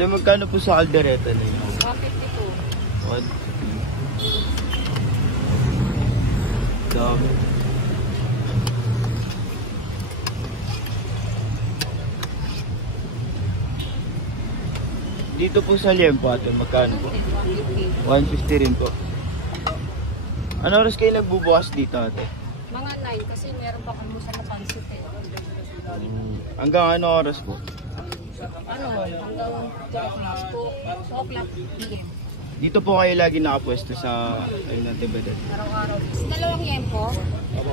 Ate, magkano po sa kaldereta na yun? 152. 150. Dami. Dito po sa liempo, ate, magkano po? 150 rin po. Ano oras kayo nagbubukas dito, ate? Mga 9 kasi meron pa kami sa napansit eh. Hanggang ano oras po? Ano, hanggang 2 o'clock PM. Dito po kayo lagi nakapwesto sa ayun natin ba? Araw-araw. Dalawang yempo. Opo.